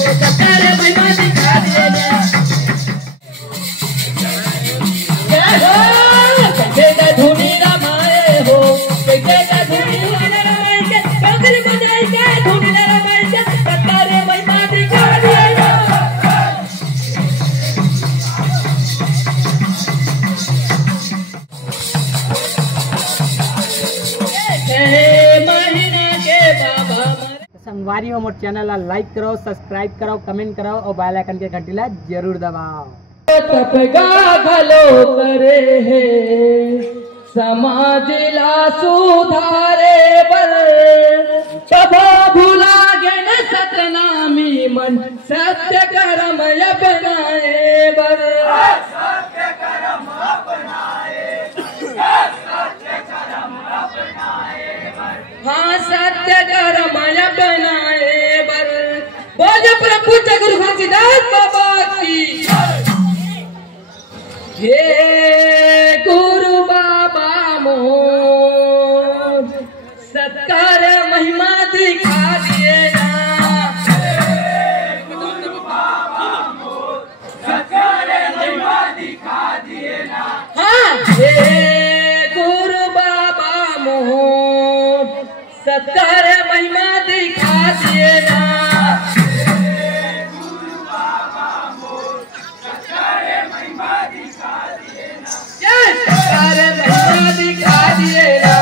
सत्कार महिमा दिखा दिए ना। कैसे धुनी रमाए हो, कैसे धुनी रमाए के पगल बजाई के धुनी रमाए के सत्कार महिमा दिखा दिए ना। संगवारी हो मोर चैनल ला लाइक करो, सब्सक्राइब करो, कमेंट करो और बेल आइकन के घंटी ला जरूर दबाओ। घलो करे है समाज ला सुधारे बर, कभो भूला गण सतनामी मन सत्य कर्म अपनाए बर। सत्य कर्म अपनाए, सत्य कर्म अपनाए बर, हाँ सत्य कर्म अपनाए बर। बोझ प्रभु गुरु घासीदास बाबा की, हे गुरु बाबा मोर सत्कार महिमा दिखा दिए ना। गुरु बाबा मोर सत्कार महिमा दिखा दिए ना। हाँ हे गुरु बाबा मोर सत्कार महिमा दिखा दिए ना। सत्कार महिमा दिखा दिए ना।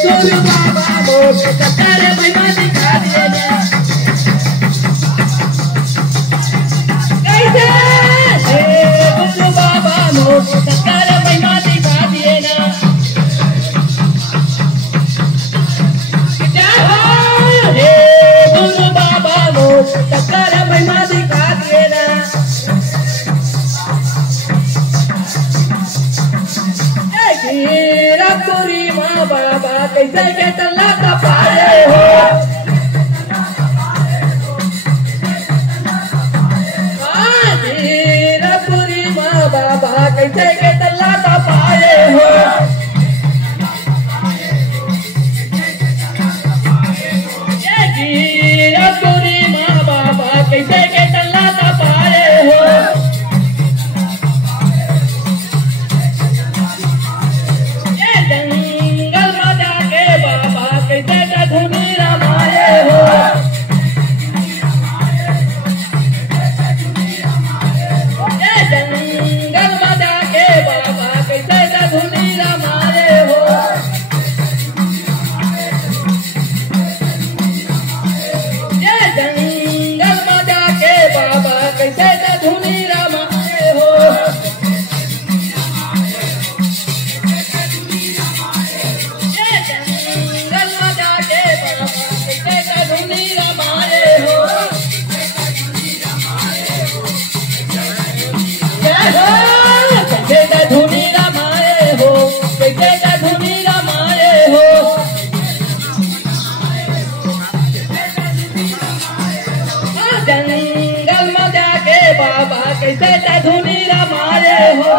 गुरु बाबा मोर सत्कार महिमा दिखा दिए ना। कैसे गुरु बाबा मोर सत्कार महिमा दिखा दिए ना। गुरु बाबा मोर सत्कार महिमा दिखा दिए ना। पूरी माँ बाबा कैसे के तल्ला का पाए हो, पूरी माँ बाबा कैसे के तल्ला का पाए हो। पूरी माँ बाबा कैसे के तल्ला का पाए हो। जंगल में जाके बाबा कैसे धुनी रमाए हो। जंगल में जाके बाबा कैसे धुनी रमाए हो। जंगल में जाके बाबा कैसे धुनी रमाए हो। जंगल में जाके बाबा कैसे धुनी रमाए हो। कैसे धुनी रमाए हो, कैसे धुनी रमाए हो। जंगल में जाके बाबा कैसे धुनी रमाए हो।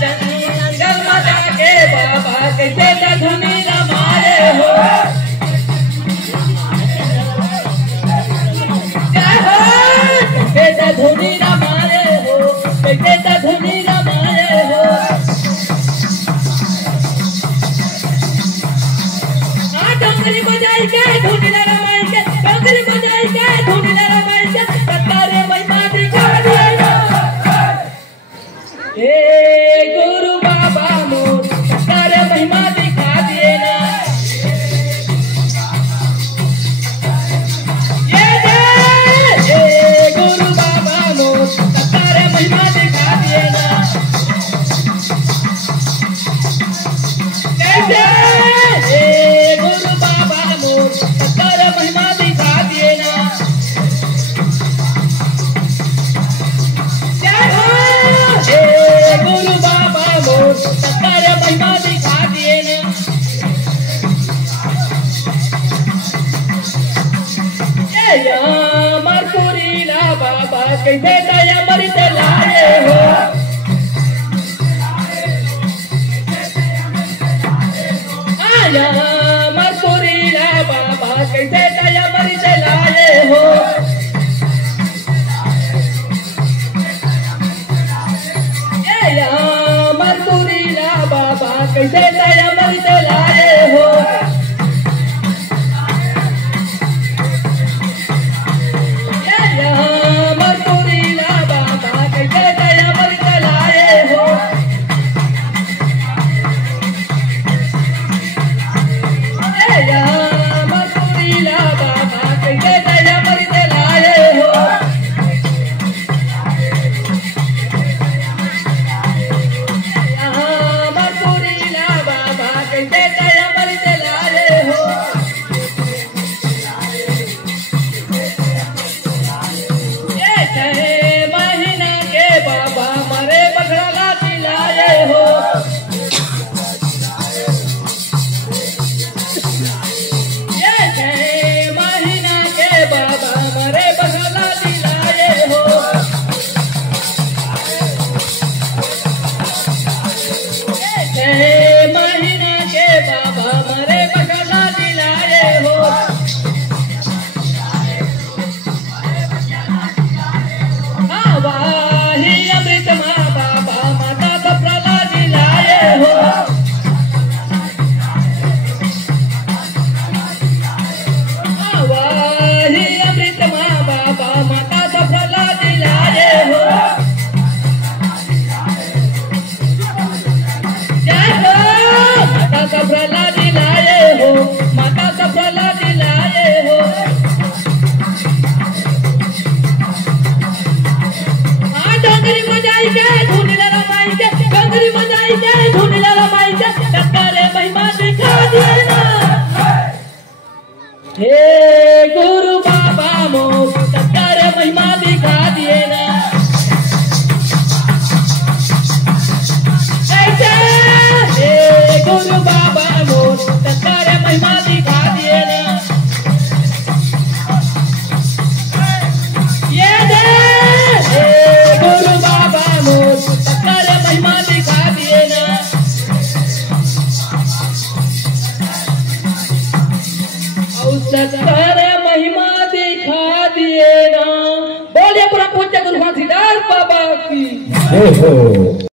जंगल में जाके बाबा कैसे धुनी रमाए हो। कैसे धुनी रमाए हो, कैसे धुनी रमाए हो। डोंगरी बजाई के धुनी रमाए के, डोंगरी बजाई के धुनी रमाए के सत्कार महिमा दिखा दिए ना। हे गुरु बाबा मोर सत्कार महिमा दिखा दिए ना। गुरु बाबा मोर सत्कार महिमा दिखा दिए ना। सत्कार महिमा दिखा दिए ना। गुरु बाबा मोर सत्कार महिमा दिखा दिए ना। मरपुरीला बाबा कैसे दया मरित लाए हो। आया मरपुरीला बाबा कैसे दया मरित लाए हो। मरपुरीला बाबा कैसे दया मरित लाए हो। महीना के बाबा मरे बगला दिलाए हो। वाही अमृत माँ बाबा माता सफला दिलाए हो। वाही अमृत माँ बाबा माता सफला दिलाए हो। माता सफला दिलाए हो। माता सफला दिलाए हो। डोंगरी मजाई के धुनीला रमाई के डोंगरी मजाई के धुनीला रमाई के सत्कार महिमा दिखा दिए ना। हे गुरु बाबा मोर सत्कार महिमा दिखा दिए ना। हे गुरु बाबा मोर सत्कार महिमा दिखा दिए ना। ये दे गुरु बाबा मोर सत्कार महिमा दिखा दिए ना। सत्कार महिमा दिखा दिए ना। बोलिए पूरा पूज्य गुरु घासीदास बाबा की।